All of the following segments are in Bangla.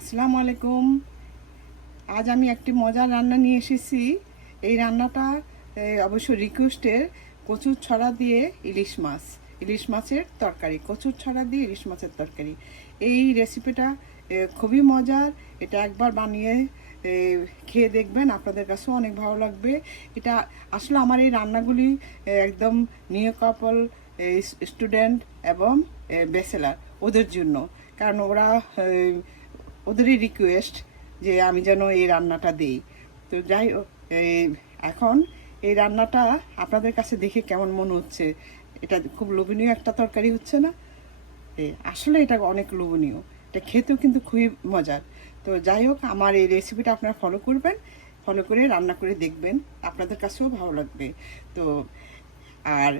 আসসালামু আলাইকুম। আজ আমি একটি মজার রান্না নিয়ে এসেছি। এই রান্নাটা অবশ্য রিকোয়েস্টের, কচুর ছড়া দিয়ে ইলিশ মাছের তরকারি, কচুর ছড়া দিয়ে ইলিশ মাছের তরকারি। এই রেসিপিটা খুবই মজার। এটা একবার বানিয়ে খেয়ে দেখবেন, আপনাদের কাছেও অনেক ভালো লাগবে। এটা আসলে আমার এই রান্নাগুলি একদম নিউ কাপল, স্টুডেন্ট এবং ব্যাচেলার ওদের জন্য, কারণ ওরা ওদেরই রিকোয়েস্ট যে আমি যেন এই রান্নাটা দিই। তো যাই হোক, এখন এই রান্নাটা আপনাদের কাছে দেখে কেমন মনে হচ্ছে? এটা খুব লোভনীয় একটা তরকারি হচ্ছে না? আসলে এটা অনেক লোভনীয়, এটা খেতেও কিন্তু খুবই মজার। তো যাই হোক, আমার এই রেসিপিটা আপনারা ফলো করবেন, ফলো করে রান্না করে দেখবেন, আপনাদের কাছেও ভালো লাগবে। তো আর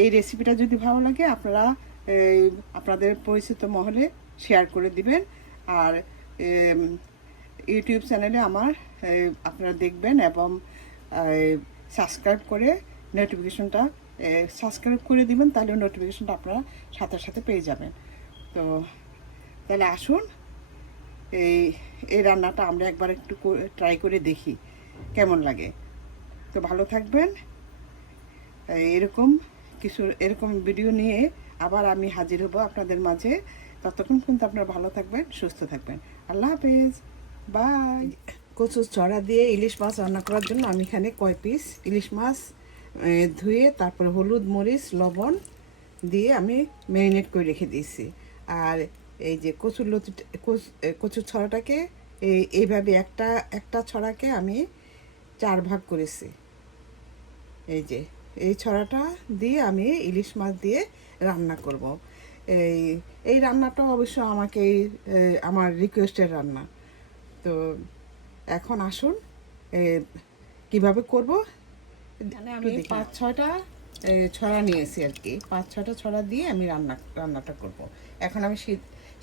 এই রেসিপিটা যদি ভালো লাগে, আপনারা আপনাদের পরিচিত মহলে শেয়ার করে দিবেন। আর ইউটিউব চ্যানেলে আমার আপনারা দেখবেন এবং সাবস্ক্রাইব করে নোটিফিকেশনটা সাবস্ক্রাইব করে দিবেন, তাহলে নোটিফিকেশনটা আপনারা সাথে সাথে পেয়ে যাবেন। তো তাহলে আসুন, এই এই রান্নাটা আমরা একবার একটু ট্রাই করে দেখি কেমন লাগে। তো ভালো থাকবেন। এরকম ভিডিও নিয়ে আবার আমি হাজির হব আপনাদের মাঝে। ততক্ষণ কিন্তু আপনারা ভালো থাকবেন, সুস্থ থাকবেন। আল্লাহ হাফেজ, বাই। কচুর ছড়া দিয়ে ইলিশ মাছ রান্না করার জন্য আমি এখানে কয় পিস ইলিশ মাছ ধুয়ে তারপরে হলুদ, মরিচ, লবণ দিয়ে আমি ম্যারিনেট করে রেখে দিয়েছি। আর এই যে কচুর ছড়াটাকে এইভাবে একটা একটা ছড়াকে আমি 4 ভাগ করেছি। এই ছড়াটা দিয়ে আমি ইলিশ মাছ দিয়ে রান্না করব। এই এই রান্নাটা অবশ্য আমাকে আমার রিকোয়েস্টের রান্না। তো এখন আসুন কিভাবে করব। আমি 5-6টা ছড়া নিয়েছি আর কি, 5-6টা ছড়া দিয়ে আমি রান্নাটা করব। এখন আমি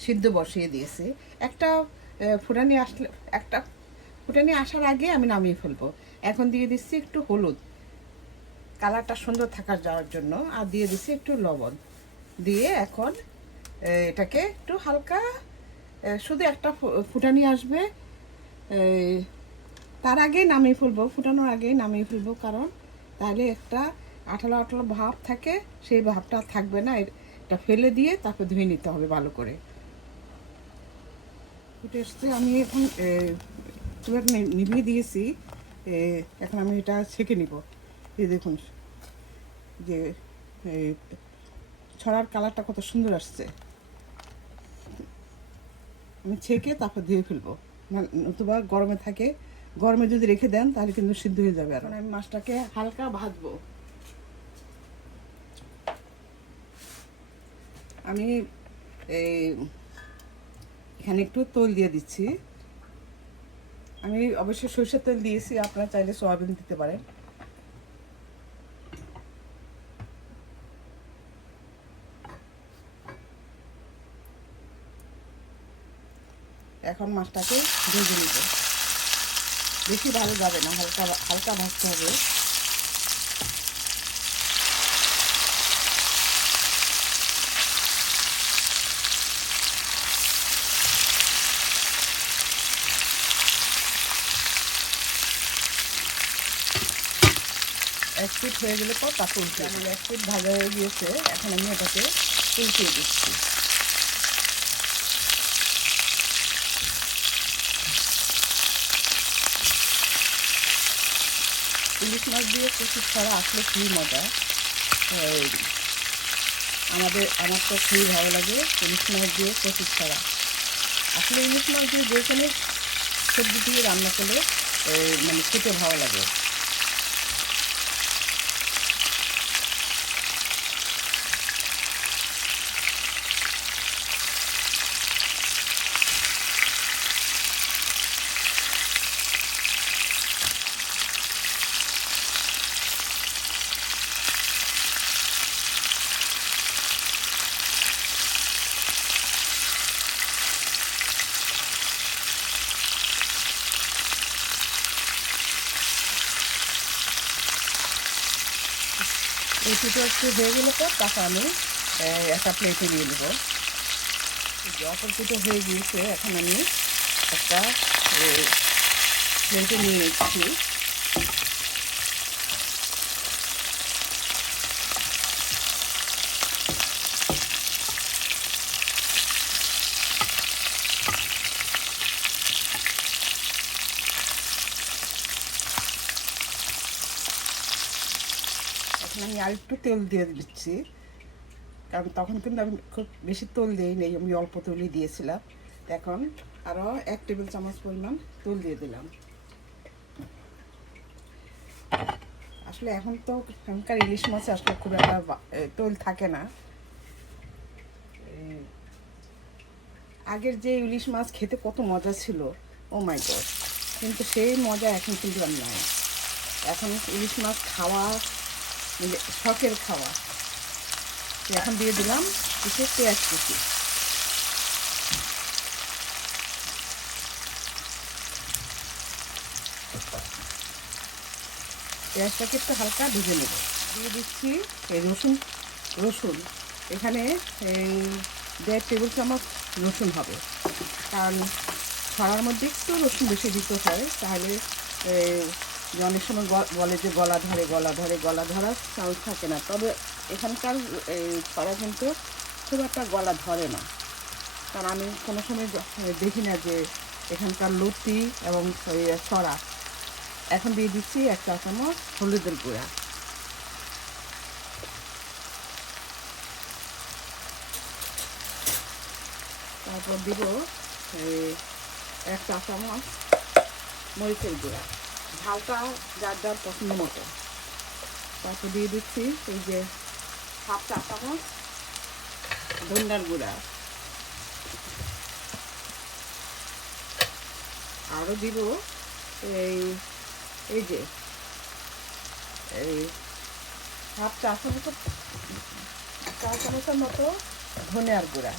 সিদ্ধ বসিয়ে দিয়েছি। একটা ফুটানি আসার আগে আমি নামিয়ে ফেলবো। এখন দিয়ে দিচ্ছি একটু হলুদ, কালারটা সুন্দর থাকার যাওয়ার জন্য, আর দিয়ে দিচ্ছি একটু লবণ দিয়ে এখন এটাকে একটু হালকা শুধু একটা ফুটানি আসবে, তার আগেই নামিয়ে ফেলবো, ফুটানোর আগেই নামিয়ে ফেলবো, কারণ তাহলে একটা আঠালো আঠালো ভাব থাকে, সেই ভাবটা থাকবে না। এটা ফেলে দিয়ে তারপর ধুয়ে নিতে হবে ভালো করে। ফুটে এসছে, আমি এখন চুলাটা নিভিয়ে দিয়েছি। এখন আমি এটা ছেঁকে নিব। এই দেখুন যে ছড়ার কালারটা কত সুন্দর আসছে। আমি ছেঁকে তারপর ধুয়ে ফেলবো, নতুবা গরমে থাকে, গরমে যদি রেখে দেন তাহলে কিন্তু সিদ্ধ হয়ে যাবে। এখন আমি মাছটাকে হালকা ভাজবো। আমি এখানে একটু তেল দিয়ে দিচ্ছি। আমি অবশ্যই সরষের তেল দিয়েছি, আপনারা চাইলে সয়াবিন দিতে পারেন। এখন মাছটাকে ভেজে নিব, বেশি ভালো যাবে না, হালকা হালকা ভাজতে হবে। এক পিঠ হয়ে গেলে পর তারপর আমার এক পিঠ ভাজা হয়ে গিয়েছে, এখন আমি এটাকে উল্টিয়ে দিচ্ছি। ইলিশ মাছ দিয়ে কচুর ছড়া আসলে খুবই মজা। আমার তো খুবই ভালো লাগে ইলিশ মাছ দিয়ে কচুর ছড়া। আসলে ইলিশ মাছ দিয়ে যে কোনো সবজি দিয়ে রান্না করলে মানে খেতে ভালো লাগে। এই দুটো একটু হয়ে গেলে পর তারপর আমি একটা প্লেটে নিয়ে নেব। অপরচিত হয়ে গিয়েছে। এখন আমি একটা প্লেটে নিয়ে নিচ্ছি। এখন আমি আরেকটু তেল দিয়ে দিচ্ছি, কারণ তখন কিন্তু আমি খুব বেশি তেল দিই নেই, আমি অল্প তেলই দিয়েছিলাম। এখন আরও 1 টেবিল চামচ পরিমাণ তেল দিয়ে দিলাম। আসলে এখন তো এখনকার ইলিশ মাছে আসলে খুব একটা তেল থাকে না। আগের যে ইলিশ মাছ খেতে কত মজা ছিল, ও মাই গড, কিন্তু সেই মজা এখন কিন্তু আর নাই। এখন ইলিশ মাছ খাওয়া মানে শখের খাওয়া। এখন দিয়ে দিলাম কিছু পেঁয়াজ কুচি। পেঁয়াজটাকে একটু হালকা ভেজে নেব। দিয়ে দিচ্ছি এই রসুন এখানে এই 1.5 টেবিল চামচ রসুন হবে, কারণ ছড়ার মধ্যে একটু রসুন বেশি দিতে হয়, তাহলে অনেক সময় বলে যে গলা ধরার চান্স থাকে না। তবে এখানকার এই ছড়া কিন্তু খুব একটা গলা ধরে না, কারণ আমি কোনো সময় দেখি না যে এখানকার লতি এবং ছড়া। এখন দিয়ে দিচ্ছি 1 চা চামচ হলুদের গুঁড়া। তারপর দিব 1 চা চামচ মরিচের গুঁড়া, ঝালটা যার যার পছন্দ মতো। তারপর দিয়ে দিচ্ছি এই যে 1/2 চা চামচ ধনিয়ার গুঁড়া। আরও দিব এই এই যে এই 1/2 চা চামচের মতো ধনিয়ার গুঁড়া।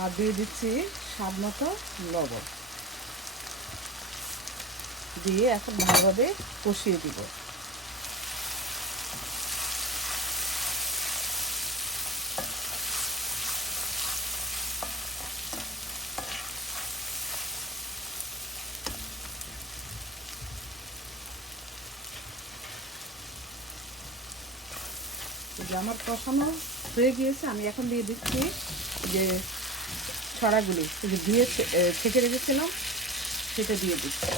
আর দিয়ে দিচ্ছি স্বাদ মতো লবণ। দিয়ে এখন ভালোভাবে কষিয়ে দিব। যে আমার কষানো হয়ে গিয়েছে, আমি এখন দিয়ে দিচ্ছি যে ছড়াগুলি যে ধুয়ে ছেঁকে রেখেছিলাম সেটা দিয়ে দিচ্ছি।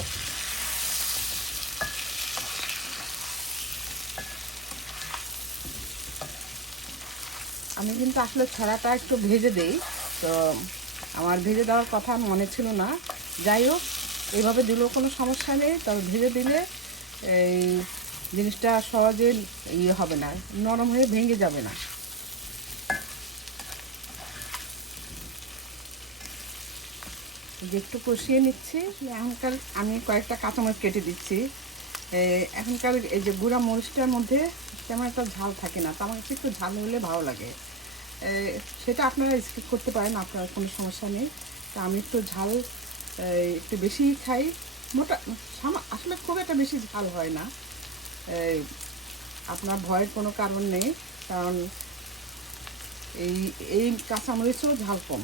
আমি কিন্তু আসলে ছড়াটা একটু ভেজে দেই, তো আমার ভেজে দেওয়ার কথা মনে ছিল না। যাই হোক, এইভাবে দিলেও কোনো সমস্যা নেই, তবে ভেজে দিলে এই জিনিসটা সহজে ইয়ে হবে না, নরম হয়ে ভেঙে যাবে না। যে একটু কষিয়ে নিচ্ছি। এখনকার আমি কয়েকটা কাঁচামরিচ কেটে দিচ্ছি। এখনকার এই যে গুঁড়া মরিচটার মধ্যে তেমন একটা ঝাল থাকে না, তো আমার একটু ঝাল হলে ভালো লাগে। সেটা আপনারা স্কিপ করতে পারেন, আপনার কোনো সমস্যা নেই। তা আমি একটু ঝাল একটু বেশি খাই। আসলে খুব একটা বেশি ঝাল হয় না। আপনার ভয়ের কোনো কারণ নেই, কারণ এই এই কাঁচামরিচও ঝাল কম।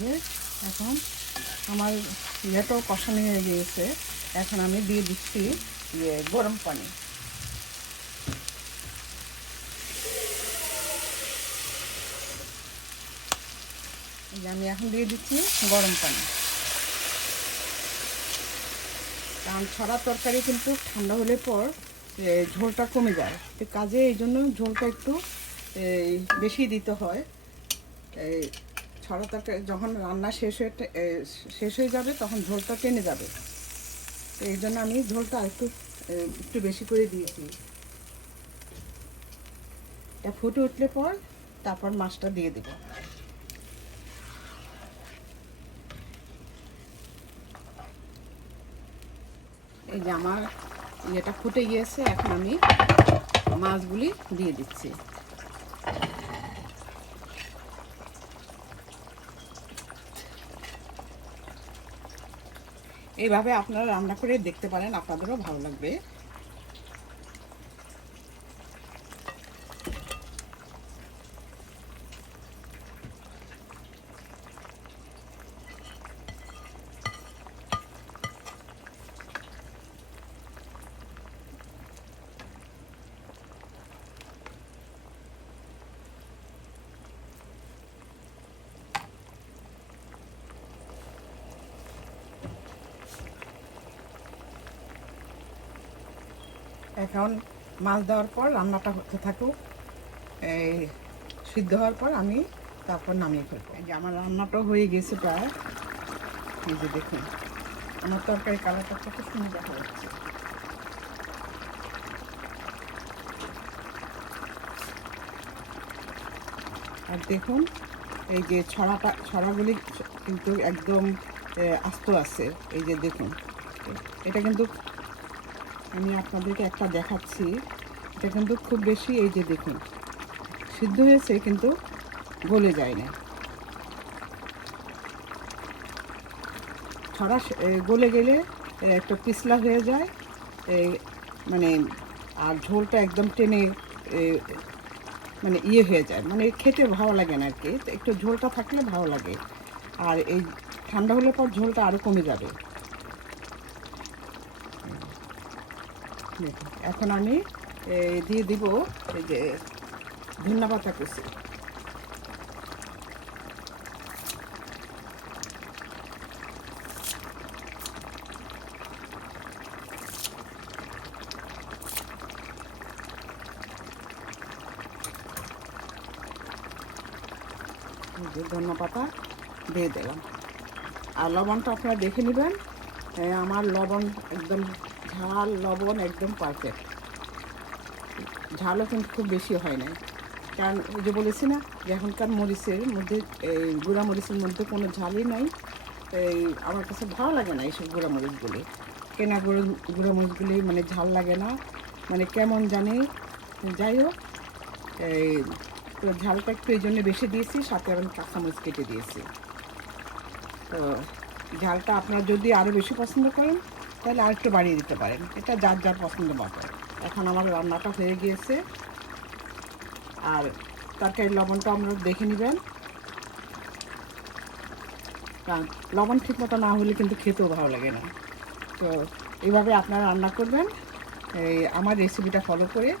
যে এখন আমার ইয়েটাও কষানো হয়ে গিয়েছে। এখন আমি দিয়ে দিচ্ছি গরম পানি। আমি এখন দিয়ে দিচ্ছি গরম পানি, কারণ ছড়া তরকারি কিন্তু ঠান্ডা হলে পর ঝোলটা কমে যায়, তো কাজে এই জন্য ঝোলটা একটু বেশি দিতে হয়। ছড়া তরকারি যখন রান্না শেষ হয়ে যাবে তখন ঝোলটা টেনে যাবে, তো এই জন্য আমি ঝোলটা একটু একটু বেশি করে দিয়েছি। এটা ফুটে উঠলে পর তারপর মাছটা দিয়ে দেব। এই যে আমার ইয়েটা ফুটে গিয়েছে, এখন আমি মাছগুলি দিয়ে দিচ্ছি। এইভাবে আপনারা রান্না করে দেখতে পারেন, আপনাদেরও ভালো লাগবে। এখন মাছ দেওয়ার পর রান্নাটা হতে থাকুক, এই সিদ্ধ হওয়ার পর আমি তারপর নামিয়ে ফেলবো। এই যে আমার রান্নাটা হয়ে গেছে প্রায়। এই যে দেখুন আমার তরকারি কালারটা কত সুন্দর দেখা যাচ্ছে। আর দেখুন এই যে ছড়াগুলি কিন্তু একদম আস্ত আছে। এই যে দেখুন এটা কিন্তু আমি আপনাদেরকে একটা দেখাচ্ছি, এটা কিন্তু খুব বেশি এই যে দেখুন সিদ্ধ হয়েছে কিন্তু গলে যায় না। ছড়া গলে গেলে একটা পিছলা হয়ে যায়, মানে আর ঝোলটা একদম টেনে মানে ইয়ে হয়ে যায়, মানে খেতে ভালো লাগে না আর কি। একটু ঝোলটা থাকলে ভালো লাগে, আর এই ঠান্ডা হলে পর ঝোলটা আরও কমে যাবে। এখন আমি দিয়ে দিব এই যে ধনিয়া পাতা কুচি। ধনিয়া পাতা দিয়ে দিলাম, আর লবণটা আপনারা দেখে নেবেন। আমার লবণ একদম ঝাল লবণ একদম পারফেক্ট, ঝালও কিন্তু খুব বেশি হয় না, কারণ ওই যে বলেছি না যে এখনকার মরিচের মধ্যে এই গুঁড়া মরিচের মধ্যে কোনো ঝালই নাই। এই আমার কাছে ভালো লাগে না এইসব গুঁড়া মরিচগুলি, কেনা গুঁড়া মরিচগুলি মানে ঝাল লাগে না, মানে কেমন জানি। যাই হোক, এই তো ঝালটা একটু এই জন্য বেশি দিয়েছি, সাথে আমি কাঁচামরিচ কেটে দিয়েছি। তো ঝালটা আপনারা যদি আরও বেশি পছন্দ করেন তাহলে আর একটু বাড়িয়ে দিতে পারেন, এটা যার যার পছন্দ মতো। এখন আমার রান্নাটা হয়ে গিয়েছে, আর তরকারির লবণটা আপনারা দেখে নেবেন, কারণ লবণ ঠিক মতো না হলে কিন্তু খেতেও ভালো লাগে না। তো এইভাবে আপনারা রান্না করবেন, এই আমার রেসিপিটা ফলো করে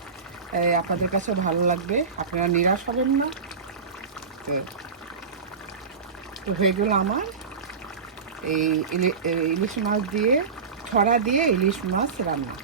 আপনাদের কাছেও ভালো লাগবে, আপনারা নিরাশ হবেন না। তো হয়ে গেল আমার এই ইলিশ মাছ দিয়ে ছড়া দিয়ে ইলিশ মাছ রান্না।